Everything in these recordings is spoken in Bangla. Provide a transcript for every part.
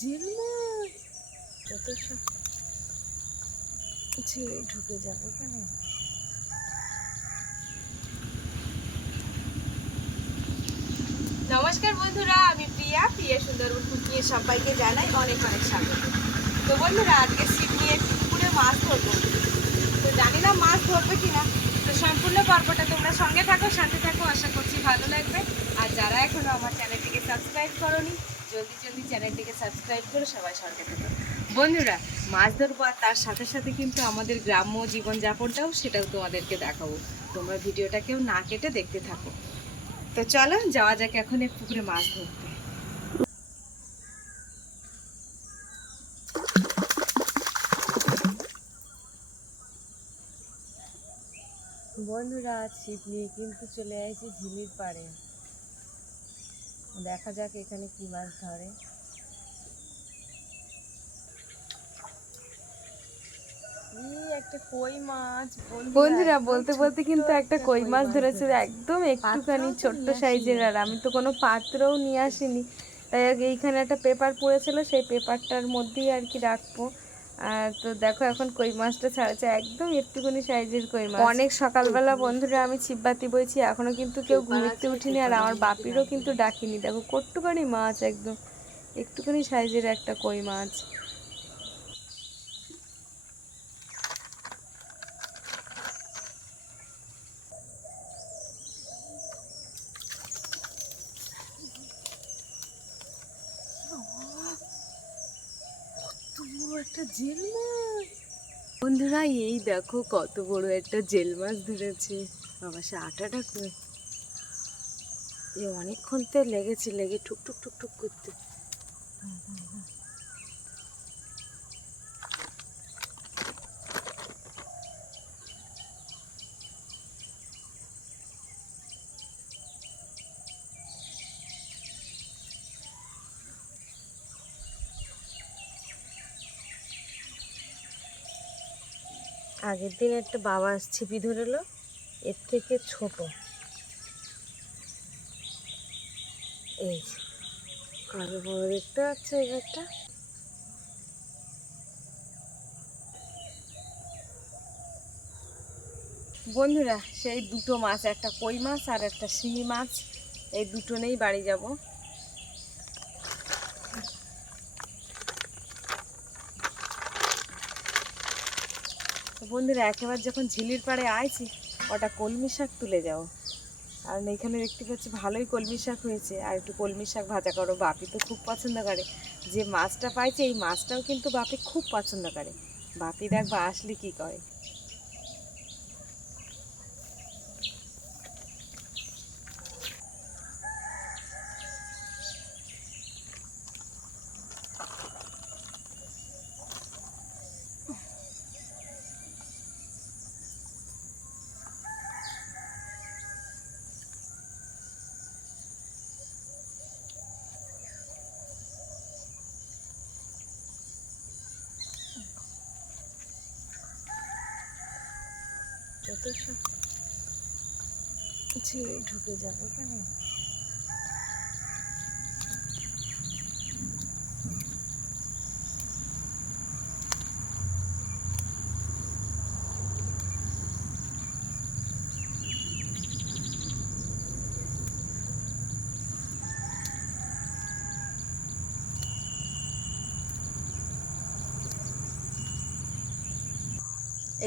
জেল সব ঢুকে এখানে। নমস্কার বন্ধুরা, আমি প্রিয়া। প্রিয়া সুন্দরবন কুকিয়ে সবাইকে জানাই অনেক অনেক স্বাগত। তো বন্ধুরা, আজকে ছিপ নিয়ে পুকুরে মাছ ধরবো। তো জানি না মাছ ধরবে কিনা। তো সম্পূর্ণ পর্বটা তোমরা সঙ্গে থাকো, সাথে থাকো। আশা করছি ভালো লাগবে। আর যারা এখনও আমার চ্যানেলটিকে সাবস্ক্রাইব করনি জলদি জলদি চ্যানেলটিকে সাবস্ক্রাইব করে সবাই সঙ্গে বন্ধুরা, মাছ ধরবো আর তার সাথে সাথে কিন্তু আমাদের গ্রাম্য জীবনযাপনটাও সেটাও তোমাদেরকে দেখাবো। তোমরা ভিডিওটাকেও না কেটে দেখতে থাকো। তো চলো, যাওয়া যাক এখন এক পুকুরে মাছ ধরতে। বন্ধুরা ছিপ নিয়ে কিন্তু চলে আসি ঝিলির পাড়ে। দেখা যাক এখানে কি মাছ ধরে। একটা কই মাছ বন্ধুরা বলতে বলতে কিন্তু একটা কই মাছ ধরেছে। একদম একটুখানি ছোট্ট সাইজের আর আমি তো কোনো পাত্রও নিয়ে আসিনি। তাই এইখানে একটা পেপার পড়েছিল সেই পেপারটার মধ্যেই আর কি রাখব। তো দেখো এখন কই মাছটা ছাড়াচ্ছে একদম একটুখানি সাইজের কই মাছ। অনেক সকালবেলা বন্ধুরা আমি ছিপবাতি বইছি এখনও কিন্তু কেউ ঘুমিতে উঠিনি আর আমার বাপিরও কিন্তু ডাকিনি। দেখো কট্টুখানি মাছ একদম একটুখানি সাইজের একটা কই মাছ কত বড় একটা জেল মাছ বন্ধুরা, এই দেখো কত বড় একটা জেল মাছ ধরেছে। বাবা, সে আটাটা করে এ অনেকক্ষণ তো লেগেছে, লেগে ঠুক টুক টুক টুক করতে। আগের দিন একটা বাবা ছিপি ধরেলো এর থেকে ছোট। এই আরও বড় দেখতে পাচ্ছ এবারটা বন্ধুরা, সেই দুটো মাছ, একটা কই মাছ আর একটা শিঙি মাছ। এই দুটো নেই বাড়ি যাব। বন্ধুরা একেবার যখন ঝিলির পাড়ে আইছি, ওটা কলমি শাক তুলে যাও আর এখানে দেখতে পাচ্ছি ভালোই কলমি শাক হয়েছে, আর একটু কলমি শাক ভাজা করো, বাপি তো খুব পছন্দ করে। যে মাছটা পাইছে, এই মাছটাও কিন্তু বাপি খুব পছন্দ করে। বাপি দেখবা আসলে কি করে। কত সব ঢুকে যাবে এখানে।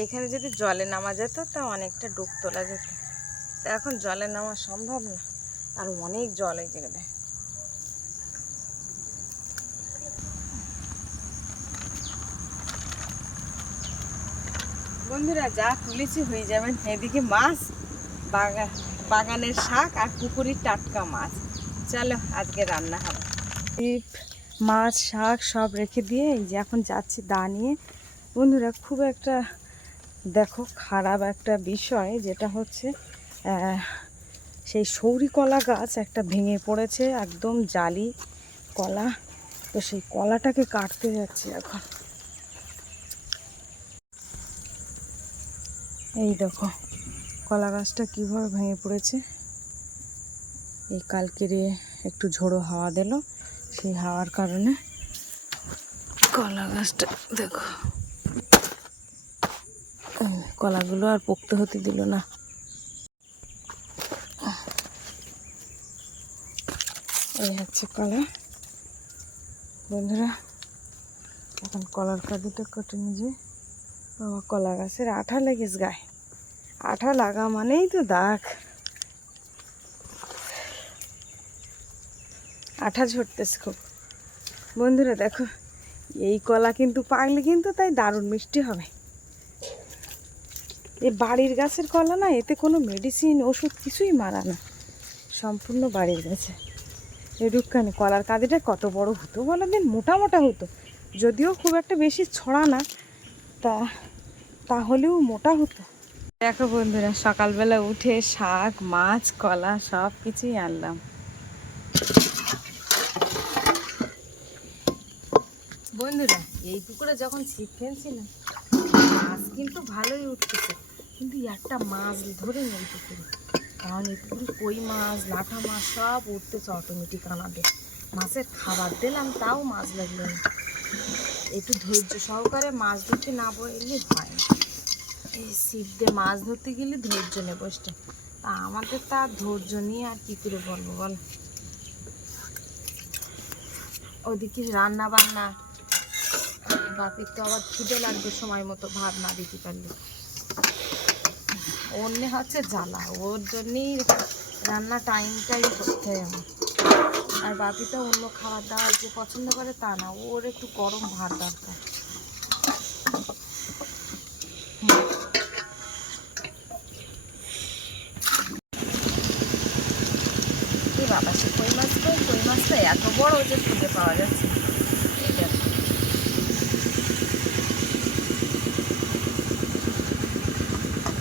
এখানে যদি জলে নামা যেত, তা অনেকটা ডুব তোলা যেত। তা এখন জলে নামা সম্ভব না, আর অনেক জল এই জায়গাটা বন্ধুরা, যা তুলেছি হয়ে যাবেন এদিকে মাছ, বাগা, বাগানের শাক আর পুকুরির টাটকা মাছ। চলো, আজকে রান্না হবে। ছিপ মাছ, শাক সব রেখে দিয়ে এই যে এখন যাচ্ছি দা নিয়ে। বন্ধুরা, খুব একটা দেখো, খারাপ একটা বিষয় যেটা হচ্ছে সেই সৌরি কলা গাছ একটা ভেঙে পড়েছে, একদম জালি কলা। তো সেই কলাটাকে কাটতে যাচ্ছি এখন। এই দেখো, কলা গাছটা কীভাবে ভেঙে পড়েছে। এই কালকেরে একটু ঝোড়ো হাওয়া দিল, সেই হাওয়ার কারণে কলা গাছটা, দেখো। কলাগুলো আর পোক্ত হতে দিল না। এই হচ্ছে কলা। বন্ধুরা, এখন কলার কাঁদিটা কেটে নিজে বাবা, কলা গাছের আঠা লেগেছ গায়ে। আঠা লাগা মানেই তো দাগ। আঠা ঝরতেছে খুব। বন্ধুরা, দেখো, এই কলা কিন্তু পাকলে কিন্তু তাই দারুণ মিষ্টি হবে। এই বাড়ির গাছের কলা না, এতে কোনো মেডিসিন ওষুধ কিছুই মারা না। সম্পূর্ণ বাড়ির গাছে। এই রুক্কানি কলার কাঁদিটা কত বড় হতো বলো দিন? মোটা মোটা হতো। যদিও খুব একটা বেশি ছড়া না, তা, তাহলেও মোটা হতো। দেখো বন্ধুরা, সকালবেলা উঠে শাক, মাছ, কলা সব কিছুই আনলাম। বন্ধুরা, এই পুকুরে যখন ছিপ ফেলছিলাম মাছ কিন্তু ভালোই উঠতেছে। কিন্তু একটা মাছ ধরে নেই পুকুরে কারণ এই পুকুরে কই মাছ, লাঠা মাছ সব উঠতেছে অটোমেটিক আনাবে মাছের খাবার দিলাম, তাও মাছ লাগল না। একটু ধৈর্য সহকারে মাছ ধরতে না বললে হয় না। এই ছিপ দিয়ে মাছ ধরতে গেলে ধৈর্য বসটা তা আমাদের তা ধৈর্য নিয়ে আর কী করে বলব বল? ওদিকে রান্না বান্না বাপির তো আবার খিদে লাগবে সময় মতো ভাত না দিতে পারলে। অন্য হচ্ছে জ্বালা, ওর জন্যই রান্না টাইম টাইম করতে হয় আর বাপি তো অন্য খাবার দাবার যে পছন্দ করে তা না, ওর একটু গরম ভাত দরকার। বাবা, সে কই মাছ কই? কই মাছটা এত বড় যে খুঁজে পাওয়া যাচ্ছে এই দেখো।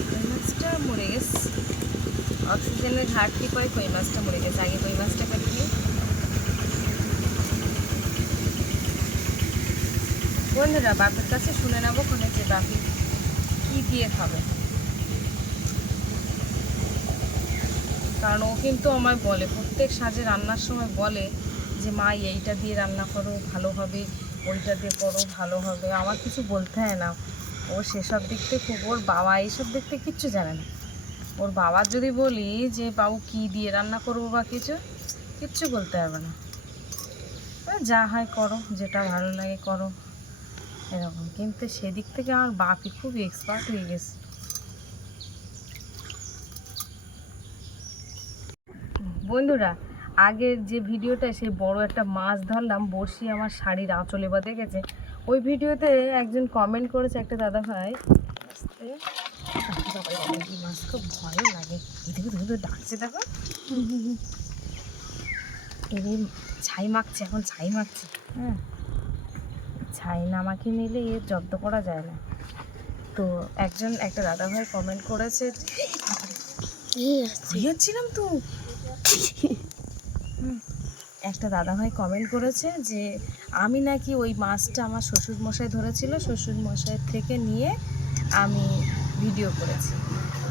কই মাছটা মরে গেছে অক্সিজেনের ঘাটতি পরে কই মাছটা মরে গেছে? আগে কই মাছটা কাটিয়ে বন্ধুরা, বাপের কাছে শুনে নেব কোনে যে বাপি কি দিয়ে খাবে। কারণ ও কিন্তু আমায় বলে, প্রত্যেক সাজে রান্নার সময় বলে যে, মা, এইটা দিয়ে রান্না করো, ভালো হবে, ওইটা দিয়ে করো, ভালো হবে। আমার কিছু বলতে হয় না। ও সেসব দিক থেকে খুব, ওর বাবা এইসব থেকে কিচ্ছু জানে না। ওর বাবার যদি বলি যে, বাবু, কি দিয়ে রান্না করব বা কিছু? কিচ্ছু বলতে হবে না। যা হয় করো, যেটা ভালো লাগে করো। এরকম। কিন্তু সেদিক থেকে আমার বাপি খুব এক্সপার্ট হয়ে গেছে। বন্ধুরা, আগের যে ভিডিওটা সেই বড় একটা মাছ ধরলাম বসি আমার শাড়ির আঁচলে বা দেখেছে? ওই ভিডিওতে একজন কমেন্ট করেছে একটা দাদা ভাই মাছ খুব ভয় লাগে। এদিকে ডাকছে দেখো। এদের ছাই মাখছে এখন ছাই মাখছে। হ্যাঁ ছাই না মাখিয়ে নিলে এর জব্দ করা যায় না। তো একজন একটা দাদা ভাই কমেন্ট করেছে তো। একটা দাদা ভাই কমেন্ট করেছে যে আমি নাকি ওই মাছটা আমার শ্বশুর মশাই ধরেছিল শ্বশুর মশাই থেকে নিয়ে আমি ভিডিও করেছি।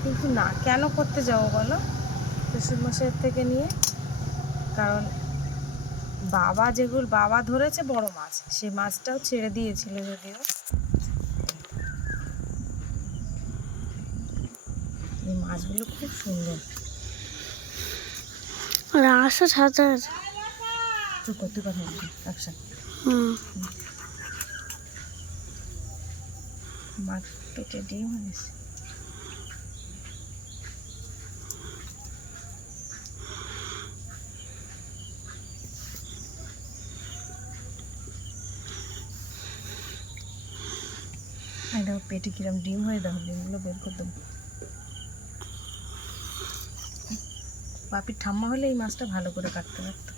কিন্তু না কেন করতে যাব বলো? শ্বশুর মশাইয়ের থেকে নিয়ে। কারণ বাবা যেগুলো বাবা ধরেছে বড় মাছ। সে মাছটাও ছেড়ে দিয়েছিল যদিও। এই মাছগুলো খুব সুন্দর। রাসা ছাতা চুপ করতে কথা একসাথে হুম। মাছ পেটে ডিম হয়েছে দেখো পেটে কিরম ডিম হয়ে, দেখো, ডিমগুলো বের করে দেবো। পাপির ঠাম্মা হলে এই মাছটা ভালো করে কাটতে পারতো।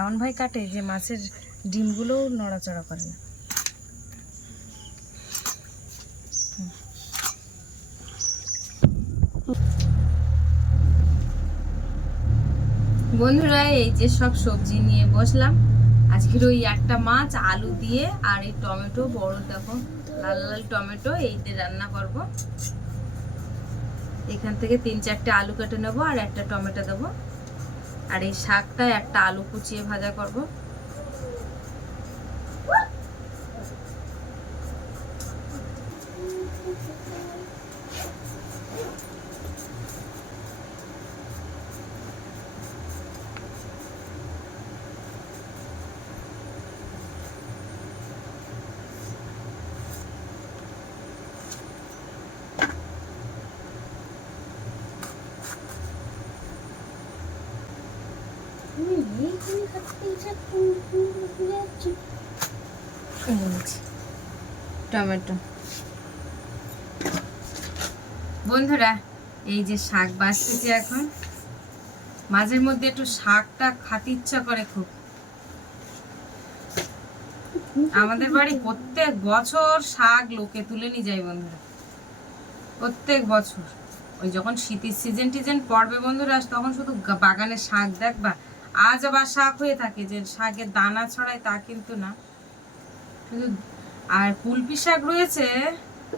এমন ভাই কাটে যে মাছের ডিমগুলোও নড়াচড়া করে না। বন্ধুরা, এই যে সব সবজি নিয়ে বসলাম। আজকের ওই একটা মাছ, আলু দিয়ে আর এই টমেটো, বড় দেখো, লাল লাল টমেটো এই দিয়ে রান্না করব। এখান থেকে তিন চারটে আলু কেটে নেব আর একটা টমেটো দেবো। আর এই শাকটা একটা আলু কুচিয়ে ভাজা করব। টমেটো। বন্ধুরা, এই যে শাক বাছতেছি এখন, মাঝের মধ্যে একটু শাকটা খাতে ইচ্ছা করে খুব। আমাদের বাড়ি প্রত্যেক বছর শাক লোকে তুলে নিয়ে যায় বন্ধুরা। প্রত্যেক বছর। ওই যখন শীতের সিজন টিজন পড়বে বন্ধুরা, তখন শুধু বাগানে শাক দেখবা আজ আবার শাক হয়ে থাকে যে শাকের দানা ছড়ায় তা কিন্তু না। শুধু আর কুলপি শাক রয়েছে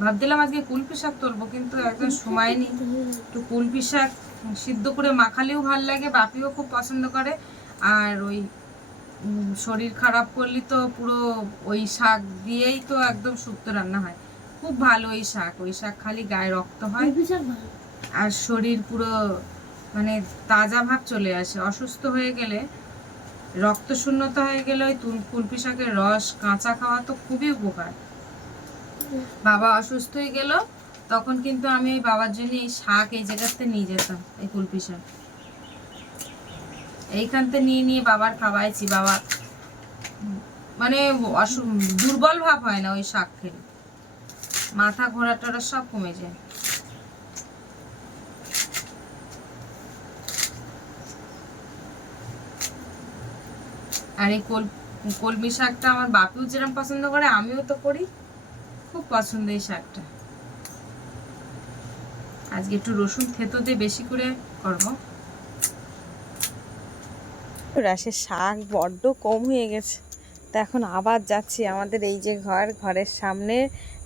ভাবছিলাম আজকে কুলপি শাক তুলবো কিন্তু একদম সময় নেই। একটু কুলপি শাক সিদ্ধ করে মাখালেও ভালো লাগে বাপিও খুব পছন্দ করে। আর ওই শরীর খারাপ করলে তো পুরো ওই শাক দিয়েই তো একদম শুক্তো রান্না হয়। খুব ভালো ওই শাক ওই শাক খালি গায়ে রক্ত হয়। আর শরীর পুরো মানে তাজা ভাব চলে আসে। অসুস্থ হয়ে গেলে রক্ত শূন্যতা হয়ে গেলে ওই কুলপি শাকের রস, কাঁচা খাওয়া তো খুবই উপকার। বাবা অসুস্থ হয়ে গেল, তখন কিন্তু আমি ওই বাবার জন্য এই শাক এই জায়গাতে নিয়ে যেতাম, এই কুলপি শাক এইখানতে নিয়ে নিয়ে বাবার খাওয়াইছি। বাবা মানে দুর্বল ভাব হয় না ওই শাক খেলে। মাথা ঘোরা টোরা সব কমে যায়। আর এই কল কলমি শাকটা আমার বাপিও যেরকম পছন্দ করে, আমিও তো করি। খুব পছন্দ এই শাকটা। আজকে একটু রসুন থেতো দিয়ে বেশি করে করব। রাশের শাক বড্ড কম হয়ে গেছে। তা এখন আবার যাচ্ছি আমাদের এই যে ঘর, ঘরের সামনে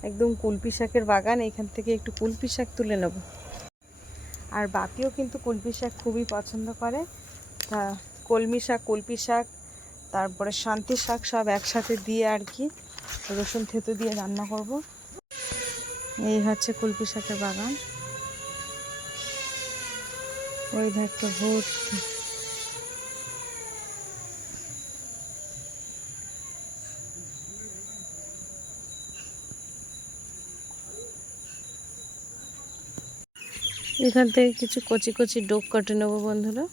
একদম কুলপি শাকের বাগান, এখান থেকে একটু কুলপি শাক তুলে নেব। আর বাপিও কিন্তু কুলপি শাক খুবই পছন্দ করে। তা কলমি শাক, কুলপি শাক তারপরে শান্তি শাক সব একসাথে দিয়ে আর কি রসুন থেতো দিয়ে রান্না করব। এই হচ্ছে কুলপি শাকের বাগান। ওই ধারটা ভর্তি এখান থেকে কিছু কচি কচি ডোক কেটে নেব বন্ধুরা।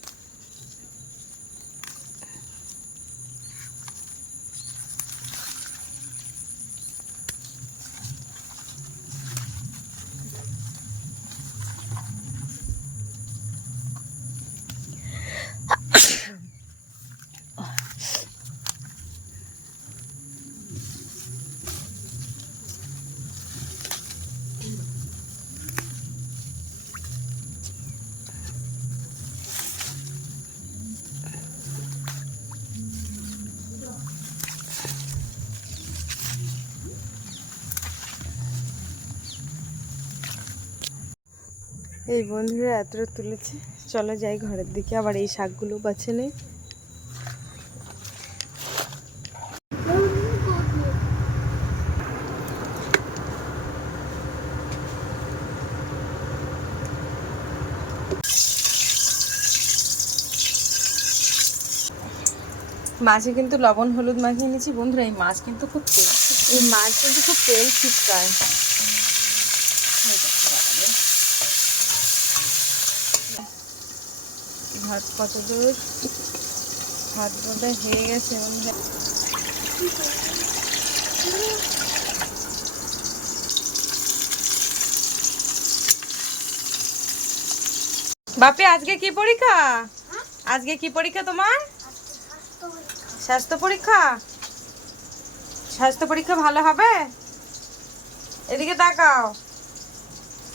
এই বন্ধুরা এতটা তুলেছে। চলো যাই ঘরের দিকে, আবার এই শাকগুলো বাছে নেই। মাছে কিন্তু লবণ হলুদ মাখিয়ে নিয়েছি বন্ধুরা, এই মাছ কিন্তু খুব এই মাছ কিন্তু খুব তেল ছিটকায়। ভাত, কত দূর? ভাত বোধহয় হয়ে গেছে বাপি, আজকে কি পরীক্ষা? আজকে কি পরীক্ষা তোমার? স্বাস্থ্য পরীক্ষা? স্বাস্থ্য পরীক্ষা ভালো হবে? এদিকে তাকাও।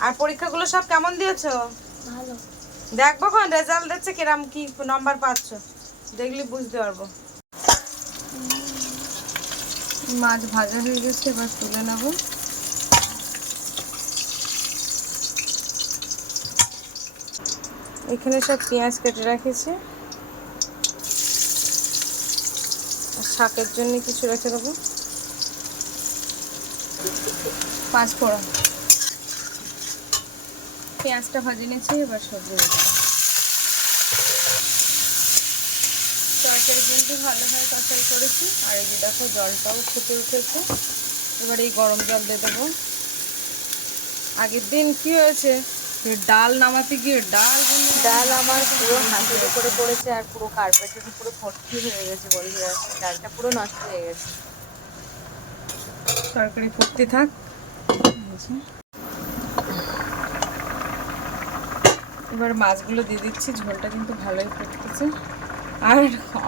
আর পরীক্ষাগুলো সব কেমন দিয়েছ? দেখব কোন রেজাল্ট দিচ্ছে, কিরম কি নাম্বার পাচ্ছ? দেখলি বুঝতে পারব। মাছ ভাজা হয়ে গেছে, এবার তুলে নেব। এখানে সব পেঁয়াজ কেটে রাখেছি। শাকের জন্য কিছু রেখে দেবো। পাঁচ ফোড়ন। পেঁয়াজটা ভাজি নিয়েছি এবার সবজি। তরকারি কিন্তু ভালোভাবে কষাই করেছি আর এই যে দেখো জলটাও ফুটে উঠেছে। এবার এই গরম জল দিয়ে দেবো। আগের দিন কি হয়েছে? ডাল নামাতে গিয়ে ডাল ডাল আমার পুরো হাতের উপরে পড়েছে আর পুরো কার্পেটের উপরে ভর্তি হয়ে গেছে বন্ধুরা ডালটা পুরো নষ্ট হয়ে গেছে। তরকারি ফুটতে থাক। এবার মাছগুলো দিয়ে দিচ্ছি, ঝোলটা কিন্তু ভালোই ফুটতেছে। আর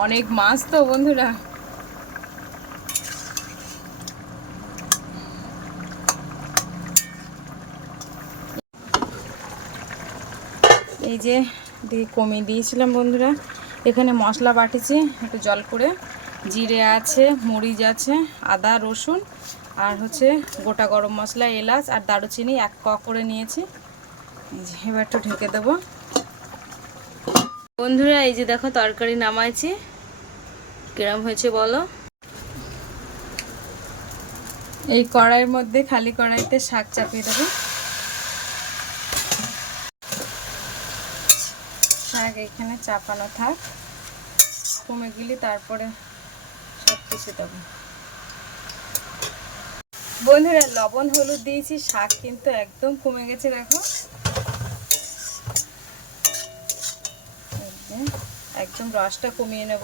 অনেক মাছ তো বন্ধুরা। এই যে দিয়ে কমিয়ে দিয়েছিলাম বন্ধুরা। এখানে মশলা বাটিছি, একটু জল করে। জিরে আছে, মরিচ আছে, আদা, রসুন, আর হচ্ছে গোটা গরম মশলা, এলাচ আর দারুচিনি এক ক করে নিয়েছি। এবার একটু ঢেকে দেবো। বন্ধুরা, এই যে দেখো, তরকারি নামাইছি। কিরম হয়েছে বলো? এই কড়াইয়ের মধ্যে খালি কড়াইতে শাক চাপিয়ে দেবো। শাক এখানে চাপানো থাক। কমে গেলে তারপরে সব কিছু দেবো। বন্ধুরা, লবণ, হলুদ দিয়েছি, শাক কিন্তু একদম কমে গেছে, দেখো এই যে, একদম রসটা কমিয়ে নেব।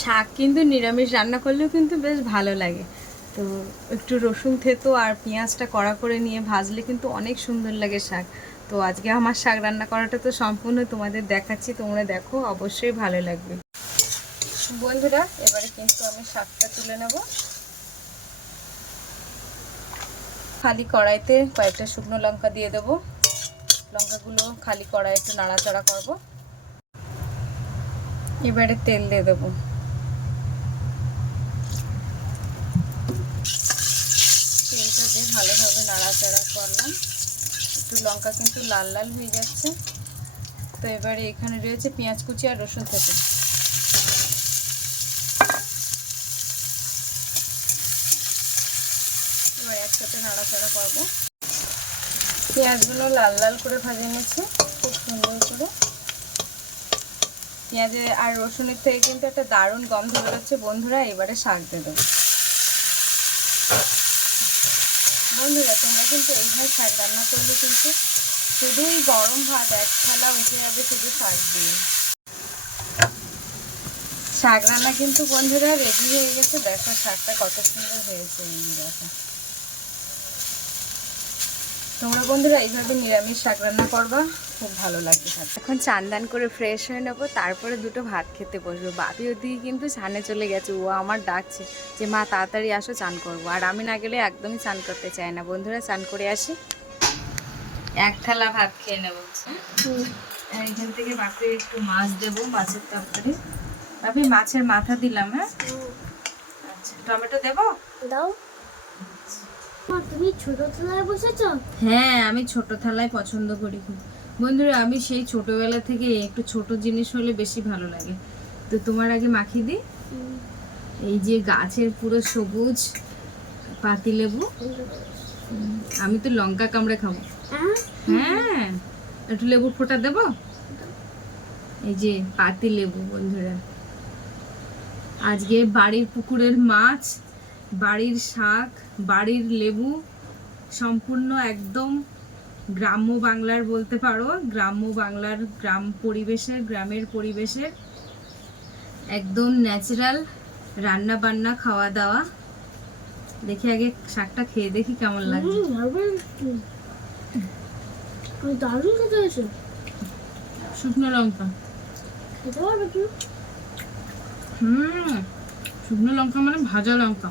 শাক কিন্তু নিরামিষ, রান্না করলেও কিন্তু বেশ ভালো লাগে। তো একটু রসুন থেতো আর পেঁয়াজটা কড়া করে নিয়ে ভাজলে কিন্তু অনেক সুন্দর লাগে শাক। তো আজকে আমার শাক রান্না করাটা তো সম্পূর্ণ তোমাদের দেখাচ্ছি, তোমরা দেখো, অবশ্যই ভালো লাগবে। বন্ধুরা, এবারে কিন্তু আমি শাকটা তুলে নেব। খালি কড়াইতে কয়েকটা শুকনো লঙ্কা দিয়ে দেবো। লঙ্কাগুলো খালি কড়াই একটু নাড়াচাড়া করব। এবারে তেল দিয়ে দেবো। তেলটা দিয়ে ভালোভাবে নাড়াচাড়া করলাম, একটু লঙ্কা কিন্তু লাল লাল হয়ে যাচ্ছে। তো এবারে এখানে রয়েছে পেঁয়াজ কুচি আর রসুন থেকে এবার একসাথে নাড়াচাড়া করব। পেঁয়াজগুলো লাল লাল করে ভাজে নিচ্ছে, খুব সুন্দর করে। পেঁয়াজে আর রসুনের থেকে কিন্তু একটা দারুণ গন্ধ বেরোচ্ছে। বন্ধুরা, এবারে শাক দেবো। বন্ধুরা, তোমরা কিন্তু এইভাবে শাক রান্না করলে কিন্তু শুধুই গরম ভাত এক থালা উঠে যাবে শুধু শাক দিয়ে। শাক রান্না কিন্তু বন্ধুরা রেডি হয়ে গেছে। দেখো শাকটা কত সুন্দর হয়েছে দেখো তোমরা বন্ধুরা এইভাবে নিরামিষ শাক রান্না করবা খুব ভালো লাগবে। এখন চান দান করে ফ্রেশ হয়ে নেব তারপরে দুটো ভাত খেতে বসবো। বাপি ওদিকে কিন্তু ছানে চলে গেছে ও আমার ডাকছে যে মা তাড়াতাড়ি আসো চান করব। আর আমি না গেলে একদমই চান করতে চাই না। বন্ধুরা চান করে আসি। এক থালা ভাত খেয়ে নেব। আর এখান থেকে বাপির একটু মাছ দেবো মাছের তরকারি। বাপি মাছের মাথা দিলাম হ্যাঁ? আচ্ছা টমেটো দেবো? দাও। তুমি ছোট থালায় বসেছো? হ্যাঁ আমি ছোট থালায় পছন্দ করি খুব। বন্ধুরা আমি সেই ছোটবেলা থেকে একটু ছোট জিনিস হলে বেশি ভালো লাগে। তো তোমার আগে মাখিয়ে দিই? এই যে গাছের পুরো সবুজ পাতিলেবু উম, আমি তো লঙ্কা কামড়ে খাব। হ্যাঁ? হ্যাঁ একটু লেবুর ফোঁটা দেবো? এই যে পাতি লেবু বন্ধুরা। আজকে বাড়ির পুকুরের মাছ বাড়ির শাক বাড়ির লেবু সম্পূর্ণ একদম গ্রাম্য বাংলার বলতে পারো। গ্রাম্য বাংলার গ্রাম পরিবেশের গ্রামের পরিবেশের একদম ন্যাচারাল রান্না বান্না খাওয়া দাওয়া দেখি আগে শাকটা খেয়ে দেখি কেমন লাগছে। দারুণ খেতে হয়েছে। শুকনো লঙ্কা। খেতে পারবে হুম শুকনো লঙ্কা মানে ভাজা লঙ্কা।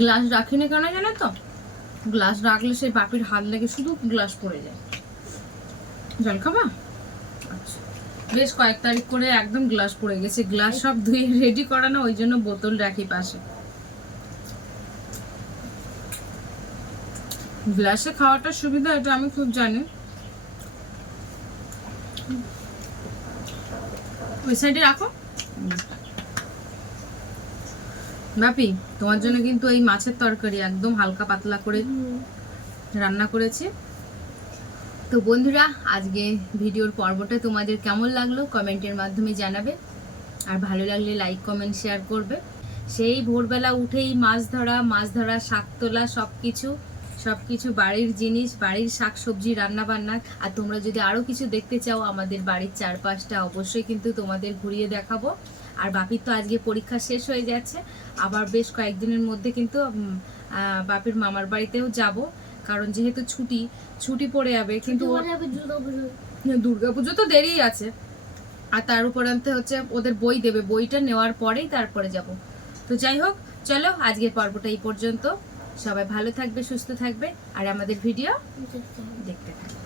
গ্লাস রাখি না কেন জানো তো? গ্লাস রাখলে সেই বাপির হাত লেগে শুধু গ্লাস পড়ে যায়। জল খাবা? আচ্ছা। বেশ কয়েক তারিখ করে একদম গ্লাস পড়ে গেছে। গ্লাস সব ধুয়ে রেডি করা না, ওই জন্য বোতল রাখি পাশে। গ্লাসে খাওয়াটা সুবিধা, এটা আমি খুব জানি। ওই সাইডে রাখো। বাপি তোমার জন্য কিন্তু এই মাছের তরকারি একদম হালকা পাতলা করে রান্না করেছি। তো বন্ধুরা, আজকে ভিডিওর পর্বটা তোমাদের কেমন লাগল কমেন্টের মাধ্যমে জানাবে। আর ভালো লাগলে লাইক, কমেন্ট, শেয়ার করবে। সেই ভোরবেলা উঠেই মাছ ধরা মাছ ধরা, শাক তোলা সব কিছু সব কিছু বাড়ির জিনিস, বাড়ির শাক সবজি রান্না বান্না আর তোমরা যদি আরও কিছু দেখতে চাও, আমাদের বাড়ির চারপাশটা অবশ্যই কিন্তু তোমাদের ঘুরিয়ে দেখাবো। আর বাপির তো আজকে পরীক্ষা শেষ হয়ে যাচ্ছে আবার বেশ কয়েকদিনের মধ্যে কিন্তু বাপির মামার বাড়িতেও যাব। কারণ যেহেতু ছুটি ছুটি পড়ে যাবে কিন্তু দুর্গা পুজো দুর্গাপুজো। তো দেরি আছে। আর তার উপরান্তে হচ্ছে ওদের বই দেবে। বইটা নেওয়ার পরেই তারপরে যাব। তো যাই হোক চলো আজকের পর্বটা এই পর্যন্ত। সবাই ভালো থাকবে সুস্থ থাকবে আর আমাদের ভিডিও দেখতে থাকবে।